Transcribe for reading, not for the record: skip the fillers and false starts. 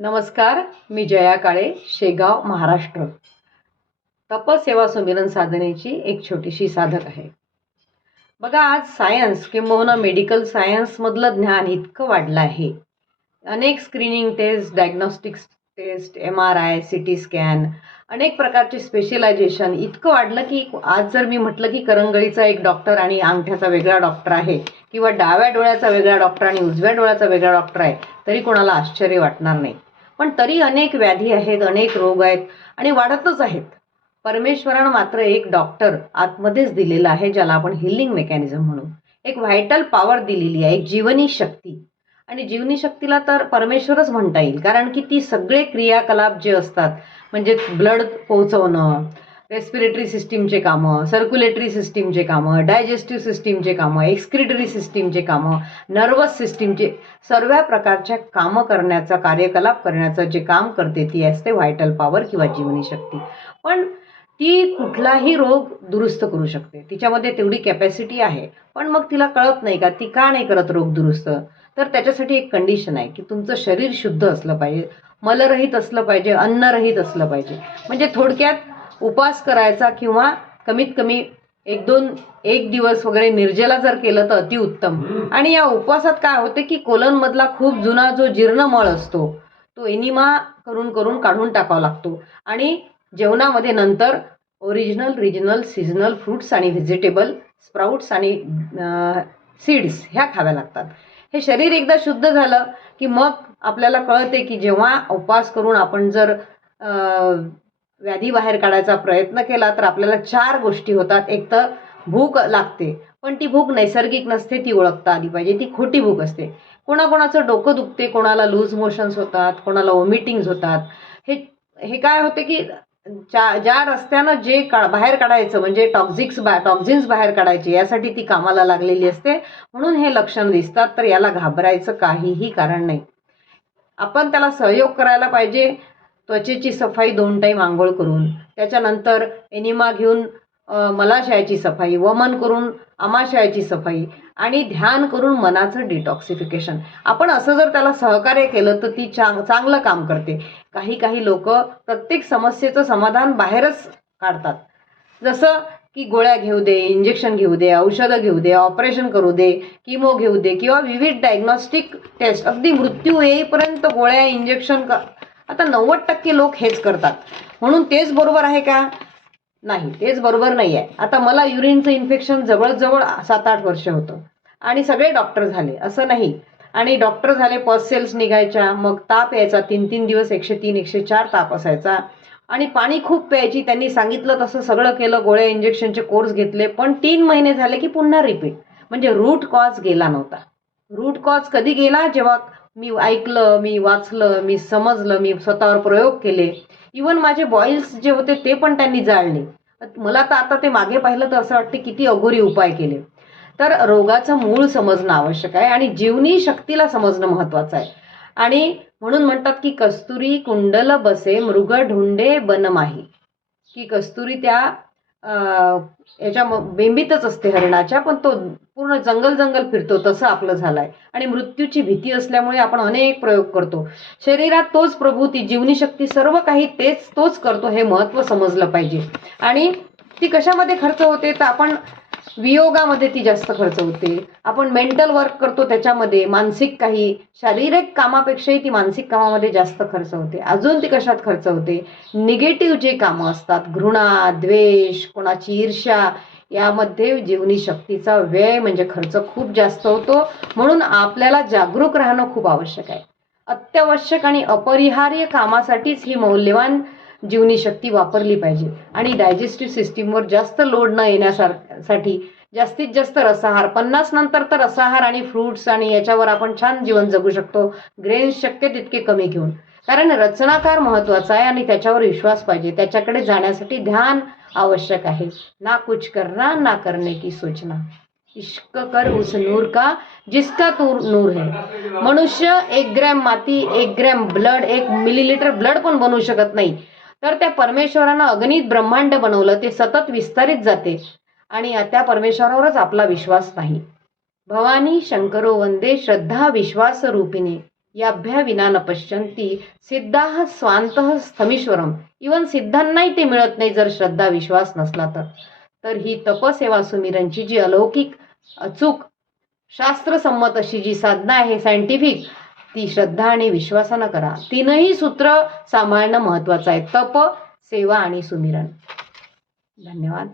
नमस्कार, मी जया काळे, शेगाव, महाराष्ट्र. तपसेवा सुमिरन साधनेची एक छोटीशी साधक आहे. बघा, आज सायन्स किंबहुना मेडिकल सायन्समधलं ज्ञान इतकं वाढलं आहे. अनेक screening test, diagnostics test, MRI, CT scan, अनेक प्रकारचे स्पेशलायझेशन इतकं वाढलं की आज जर मी म्हटलं की करंगळीचा एक डॉक्टर आणि अंगठ्याचा वेगळा डॉक्टर आहे किंवा डाव्या डोळ्याचा वेगळा डॉक्टर आणि उजव्या डोळ्याचा वेगळा डॉक्टर आहे, तरी कोणाला आश्चर्य वाटणार नाही. पण तरी अनेक व्याधी आहेत, अनेक रोग आहेत आणि वाढतच आहेत. परमेश्वरानं मात्र एक डॉक्टर आतमध्येच दिलेला आहे, ज्याला आपण हिलिंग मेकॅनिझम म्हणू. एक व्हायटल पॉवर दिलेली आहे, एक जीवनी शक्ती. आणि जीवनी शक्तीला तर परमेश्वरच म्हणता येईल, कारण की ती सगळे क्रियाकलाप जे असतात, म्हणजे ब्लड पोहोचवणं, रेस्पिरेटरी सिस्टीमचे कामं, सर्क्युलेटरी सिस्टीमचे कामं, डायजेस्टिव्ह सिस्टीमचे कामं, एक्सक्रिटरी सिस्टीमचे कामं, नर्वस सिस्टीमचे सर्व प्रकारच्या कामं करण्याचा, कार्यकलाप करण्याचं जे काम करते ती असते व्हायटल पॉवर किंवा जीवनी शक्ती. पण ती कुठलाही रोग दुरुस्त करू शकते, तिच्यामध्ये तेवढी कॅपॅसिटी आहे. पण मग तिला कळत नाही का ती का नाही करत रोग दुरुस्त? तर त्याच्यासाठी एक कंडिशन आहे की तुमचं शरीर शुद्ध असलं पाहिजे, मलरहित असलं पाहिजे, अन्नरहित असलं पाहिजे. म्हणजे थोडक्यात उपवास करायचा किंवा कमीत कमी एक दिवस वगैरे निर्जला जर केलं तर अतिउत्तम. आणि या उपवासात काय होते की कोलनमधला खूप जुना जो जीर्ण मळ असतो तो एनिमा करून करून काढून टाकावा लागतो. आणि जेवणामध्ये नंतर ओरिजिनल, रिजनल, सीझनल फ्रूट्स आणि व्हेजिटेबल, स्प्राउट्स आणि सीड्स ह्या खाव्या लागतात. हे शरीर एकदा शुद्ध झालं की मग आपल्याला कळते की जेव्हा उपवास करून आपण जर व्याधी बाहेर काढायचा प्रयत्न केला तर आपल्याला 4 गोष्टी होतात. एक तर भूक लागते, पण ती भूक नैसर्गिक नसते, ती ओळखता आली पाहिजे, ती खोटी भूक असते. कोणाकोणाचं डोकं दुखते, कोणाला लूज मोशन्स होतात, कोणाला वॉमिटिंग्स होतात. हे हे काय होते की ज्या रस्त्यानं जे बाहेर काढायचं, म्हणजे टॉक्झिन्स बाहेर काढायचे, यासाठी ती कामाला लागलेली असते, म्हणून हे लक्षण दिसतात. तर याला घाबरायचं काहीही कारण नाही. आपण त्याला सहयोग करायला पाहिजे. त्वचेची सफाई 2 टाईम आंघोळ करून, त्याच्यानंतर एनिमा घेऊन मलाशयाची सफाई, वमन करून आमाशयाची सफाई आणि ध्यान करून मनाचं डिटॉक्सिफिकेशन. आपण असं जर त्याला सहकार्य केलं तर ती चांगलं काम करते. काही लोक प्रत्येक समस्येचं समाधान बाहेरच काढतात. जसं की गोळ्या घेऊ दे, इंजेक्शन घेऊ दे, औषधं घेऊ दे, ऑपरेशन करू दे, किमो घेऊ दे किंवा विविध डायग्नॉस्टिक टेस्ट, अगदी मृत्यू येईपर्यंत गोळ्या, इंजेक्शन. आता 90% लोक हेच करतात. म्हणून तेच बरोबर आहे का? नाही, तेच बरोबर नाही आहे. आता मला युरिनचं इन्फेक्शन जवळजवळ 7-8 वर्ष होतं आणि सगळे डॉक्टर झाले असं नाही. आणि डॉक्टर झाले, पस सेल्स निघायच्या, मग ताप यायचा, 3-3 दिवस 103-104 ताप असायचा आणि पाणी खूप प्यायची. त्यांनी सांगितलं तसं सगळं केलं, गोळ्या इंजेक्शनचे कोर्स घेतले, पण 3 महिने झाले की पुन्हा रिपीट. म्हणजे रूट कॉज गेला नव्हता. रूट कॉज कधी गेला? जेव्हा मी ऐकलं, मी वाचलं, मी समजलं, मी स्वतःवर प्रयोग केले. इवन माझे बॉईल्स जे होते ते पण त्यांनी जाळले. मला तर आता ते मागे पाहिलं तर असं वाटते किती अघोरी उपाय केले. तर रोगाचं मूळ समजणं आवश्यक आहे आणि जीवनी शक्तीला समजणं महत्त्वाचं आहे. आणि म्हणून म्हणतात की कस्तुरी कुंडल बसे मृग ढुंडे बनमाही, की कस्तुरी त्या याच्या बेंबीतच असते हरिणाच्या, पण तो पूर्ण जंगल फिरतो. तसं आपलं झालंय. आणि मृत्यूची भीती असल्यामुळे आपण अनेक प्रयोग करतो. शरीरात तोच प्रभू, ती जीवनी शक्ती, सर्व काही तोच करतो, हे महत्त्व समजलं पाहिजे. आणि ती कशामध्ये खर्च होते? तर आपण वियोगामध्ये ती जास्त खर्च होते. आपण मेंटल वर्क करतो त्याच्यामध्ये, मानसिक काही शारीरिक कामापेक्षाही ती मानसिक कामामध्ये जास्त खर्च होते. अजून ती कशात खर्च होते? निगेटिव्ह जे कामं असतात, घृणा, द्वेष, कोणाची ईर्ष्या, यामध्ये जीवनी शक्तीचा व्यय म्हणजे खर्च खूप जास्त होतो. म्हणून आपल्याला जागरूक राहणं खूप आवश्यक आहे. अत्यावश्यक आणि अपरिहार्य कामासाठीच ही मौल्यवान जीवनी शक्ती वापरली पाहिजे. आणि डायजेस्टिव्ह सिस्टीमवर जास्त लोड न येण्यासाठी जास्तीत जास्त रसाहार, 50 नंतर तर रसाहार आणि फ्रूट्स आणि याच्यावर आपण छान जीवन जगू शकतो, ग्रेन्स शक्य तितके कमी घेऊन. कारण रचनाकार महत्त्वाचा आहे आणि त्याच्यावर विश्वास पाहिजे. त्याच्याकडे जाण्यासाठी ध्यान आवश्यक आहे. ना कुछ करना ना करने की सोचना, इश्क कर उस नूर का जिसका तू नूर है. मनुष्य 1 ग्रॅम माती, 1 ग्रॅम ब्लड, 1 मिलीलीटर ब्लड पण बनवू शकत नाही. तर त्या परमेश्वरानं अगणित ब्रह्मांड बनवलं, ते सतत विस्तारित जाते आणि त्या परमेश्वरावरच आपला विश्वास नाही. भवानी शंकरो वंदे श्रद्धा विश्वास रूपिणी, याभ्या विना न पश्यन्ति सिद्धाः स्वान्तः स्थमीश्वरम. इवन सिद्धांनाही ते मिळत नाही जर श्रद्धा विश्वास नसला तर ही तपसेवा सुमिरनची जी अलौकिक अचूक शास्त्रसंमत अशी जी साधना आहे सायंटिफिक, ती श्रद्धा आणि विश्वासानं करा. तीनही सूत्र सांभाळणं महत्वाचं आहे. तप, सेवा आणि सुमिरन. धन्यवाद.